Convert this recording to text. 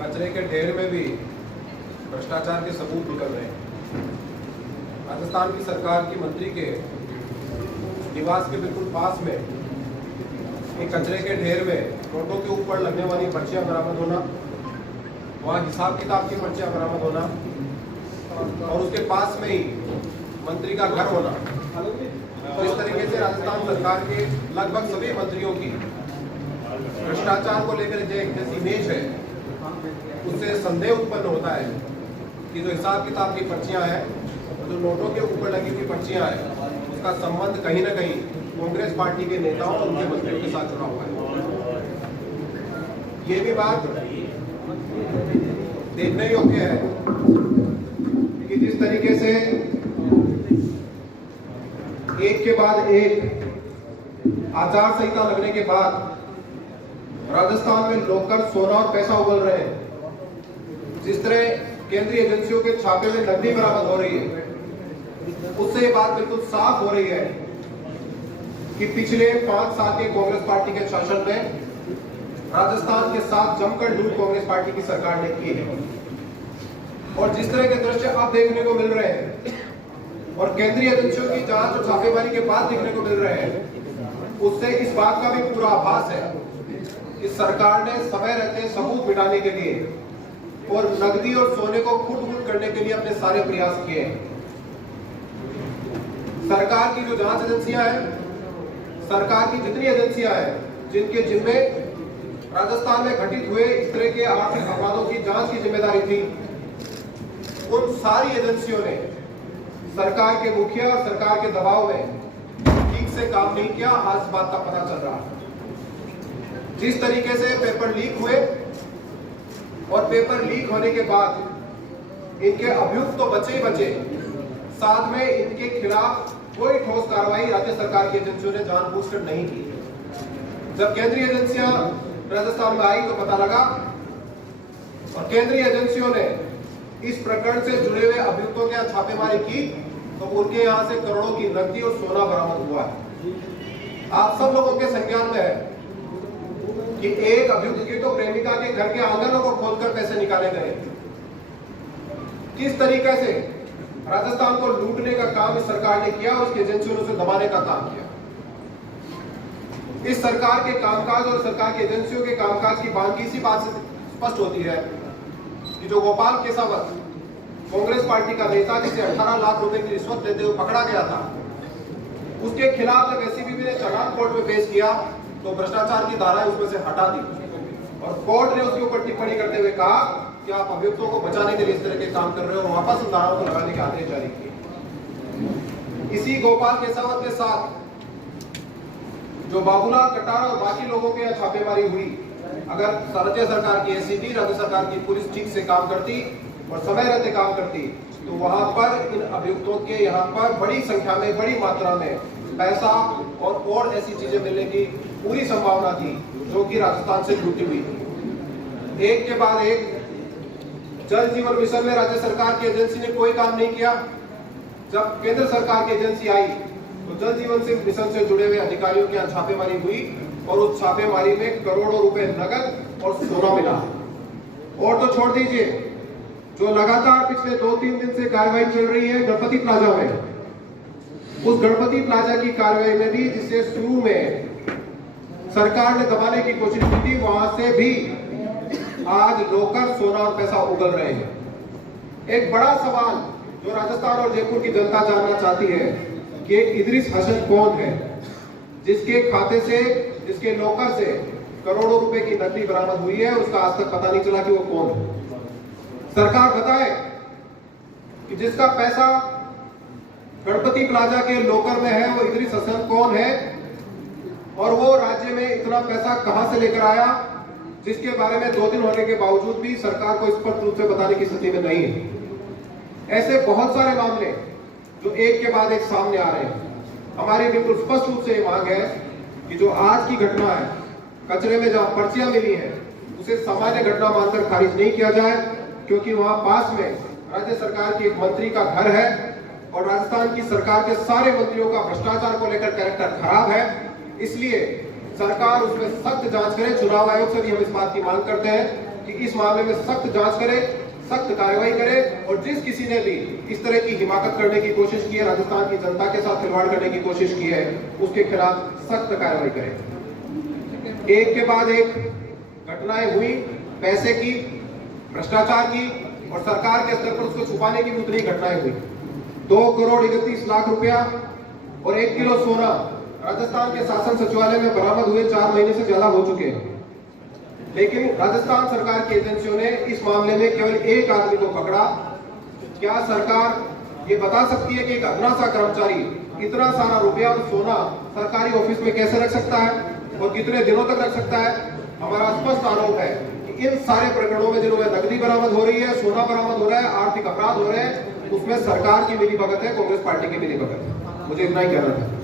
कचरे के ढेर में भी भ्रष्टाचार के सबूत निकल रहे हैं। राजस्थान की सरकार की मंत्री के निवास के बिल्कुल पास में एक कचरे के ढेर में नोटों के ऊपर लगने वाली पर्चियां बरामद होना, वहाँ हिसाब किताब की पर्चियां बरामद होना और उसके पास में ही मंत्री का घर होना। तो इस तरीके से राजस्थान सरकार के लगभग सभी मंत्रियों की भ्रष्टाचार को लेकर जैसी इमेज है, उससे संदेह उत्पन्न होता है कि जो हिसाब किताब की पर्चियां हैं, जो नोटों के ऊपर लगी हुई पर्चियां हैं, उसका संबंध कहीं ना कहीं कांग्रेस पार्टी के नेताओं और उनके मंत्रियों के साथ जुड़ा हुआ है। ये भी बात देखने योग्य है कि जिस तरीके से एक के बाद एक आचार संहिता लगने के बाद राजस्थान में लोकल सोना और पैसा उगल रहे हैं, जिस तरह केंद्रीय एजेंसियों के छापे में नकदी बरामद हो रही है, उससे ये बात बिल्कुल साफ हो रही है कि पिछले 5 साल के कांग्रेस पार्टी के शासन में राजस्थान के साथ जमकर लूट कांग्रेस पार्टी की सरकार ने की है। और जिस तरह के दृश्य अब देखने को मिल रहे हैं और केंद्रीय एजेंसियों की जांच और छापेमारी के बाद देखने को मिल रहे हैं, उससे इस बात का भी पूरा आभास है कि सरकार ने समय रहते सबूत मिटाने के लिए और नकदी और सोने को खुद करने के लिए अपने सारे प्रयास किए हैं। सरकार की जो जांच एजेंसियां हैं, सरकार की जितनी एजेंसियां हैं जिनके जिम्मे राजस्थान में घटित हुए इस तरह के आर्थिक अपराधों की जांच की जिम्मेदारी थी, उन सारी एजेंसियों ने सरकार के मुखिया और सरकार के दबाव में ठीक से काम नहीं किया। आज इस बात का पता चल रहा है। जिस तरीके से पेपर लीक हुए और पेपर लीक होने के बाद इनके अभियुक्त तो बचे ही बचे, साथ में इनके खिलाफ कोई ठोस कार्रवाई राज्य सरकार की एजेंसियों ने जानबूझकर नहीं की। जब केंद्रीय एजेंसियां राजस्थान में आई तो पता लगा और केंद्रीय एजेंसियों ने इस प्रकरण से जुड़े हुए अभियुक्तों के यहाँ छापेमारी की तो उनके यहाँ से करोड़ों की नकदी और सोना बरामद हुआ है। आप सब लोगों के संज्ञान में है कि एक अभियुक्त की तो प्रेमिका के घर के आंगनों को खोलकर पैसे निकाले गए। किस तरीके से राजस्थान को लूटने का काम इस सरकार ने किया, उसकी एजेंसियों ने उसे दबाने का काम किया। इस सरकार के कामकाज और सरकार की एजेंसियों के कामकाज की बात इसी बात से स्पष्ट होती है कि जो गोपाल केसावत कांग्रेस पार्टी का नेता जिसे 18 लाख रुपए की रिश्वत लेते हुए पकड़ा गया था, उसके खिलाफ जब एसीबी ने चालान कोर्ट में पेश किया तो भ्रष्टाचार की धाराएं उसमें से हटा दी और कोर्ट ने उसके ऊपर टिप्पणी करते हुए कहा कि आप अभियुक्तों को बचाने के लिए इस तरह के काम कर रहे हो, वापस उन धाराओं को लगाने के आदेश जारी किए। इसी गोपाल केसावत के साथ जो बाबूलाल कटारा और बाकी लोगों के यहाँ छापेमारी हुई, अगर राज्य सरकार की एसीबी, राज्य सरकार की पुलिस ठीक से काम करती और समय रहते काम करती तो वहां पर इन अभियुक्तों के यहाँ पर बड़ी संख्या में, बड़ी मात्रा में पैसा और ऐसी चीजें मिलने की पूरी संभावना थी जो कि राजस्थान से लूटी हुई थी। एक के बाद एक जल जीवन मिशन में राज्य सरकार की एजेंसी ने कोई काम नहीं किया। जब केंद्र सरकार की एजेंसी आई तो जल जीवन से मिशन से जुड़े हुए अधिकारियों के यहाँ छापेमारी हुई और उस छापेमारी में करोड़ों रुपए नकद और सोना मिला। और तो छोड़ दीजिए, जो लगातार पिछले 2-3 दिन से कार्रवाई चल रही है गणपति प्लाजा में, उस गणपति प्लाजा की कार्रवाई में भी जिसे शुरू में सरकार ने दबाने की कोशिश की थी, वहां से भी आज लोकल सोना और पैसा उगल रहे हैं। एक बड़ा सवाल जो राजस्थान और जयपुर की जनता जानना चाहती है कि इदरीस हसन कौन है जिसके खाते से, जिसके लॉकर से करोड़ों रुपए की नकदी बरामद हुई है, उसका आज तक पता नहीं चला कि वो कौन है। सरकार बताए कि जिसका पैसा गणपति प्लाजा के लॉकर में है वो इदरीस हसन कौन है और वो राज्य में इतना पैसा कहां से लेकर आया, जिसके बारे में 2 दिन होने के बावजूद भी सरकार को स्पष्ट रूप से बताने की स्थिति में नहीं है। ऐसे बहुत सारे मामले जो एक के बाद एक सामने आ रहे हैं। हमारी बिल्कुल स्पष्ट रूप से ये मांग है कि जो आज की घटना है, कचरे में जहां पर्चियां मिली है, उसे सामान्य घटना मानकर खारिज नहीं किया जाए, क्योंकि वहां पास में राज्य सरकार की एक मंत्री का घर है और राजस्थान की सरकार के सारे मंत्रियों का भ्रष्टाचार को लेकर कैरेक्टर खराब है। इसलिए सरकार उसमें सख्त जांच करे। चुनाव आयोग से भी हम इस बात की मांग करते हैं कि इस मामले में सख्त जांच करे, सख्त कार्रवाई करे और जिस किसी ने भी इस तरह की हिमाकत करने की कोशिश की है, राजस्थान की जनता के साथ खिलवाड़ करने की कोशिश की है, उसके खिलाफ सख्त कार्रवाई करे। एक के बाद एक घटनाएं हुई, पैसे की, भ्रष्टाचार की और सरकार के स्तर पर उसको छुपाने की भी उतनी घटनाएं हुई। 2 करोड़ 31 लाख रुपया और 1 किलो सोना राजस्थान के शासन सचिवालय में बरामद हुए 4 महीने से ज्यादा हो चुके हैं, लेकिन राजस्थान सरकार की एजेंसियों ने इस मामले में केवल एक आदमी को पकड़ा। क्या सरकार ये बता सकती है कि एक अपना सा कर्मचारी इतना सारा रुपया और सोना सरकारी ऑफिस में कैसे रख सकता है और कितने दिनों तक रख सकता है? हमारा स्पष्ट आरोप है कि इन सारे प्रकरणों में जिनमें नकदी बरामद हो रही है, सोना बरामद हो रहा है, आर्थिक अपराध हो रहे हैं, उसमें सरकार की मिलीभगत है, कांग्रेस पार्टी की मिलीभगत है। मुझे इतना ही कहना था।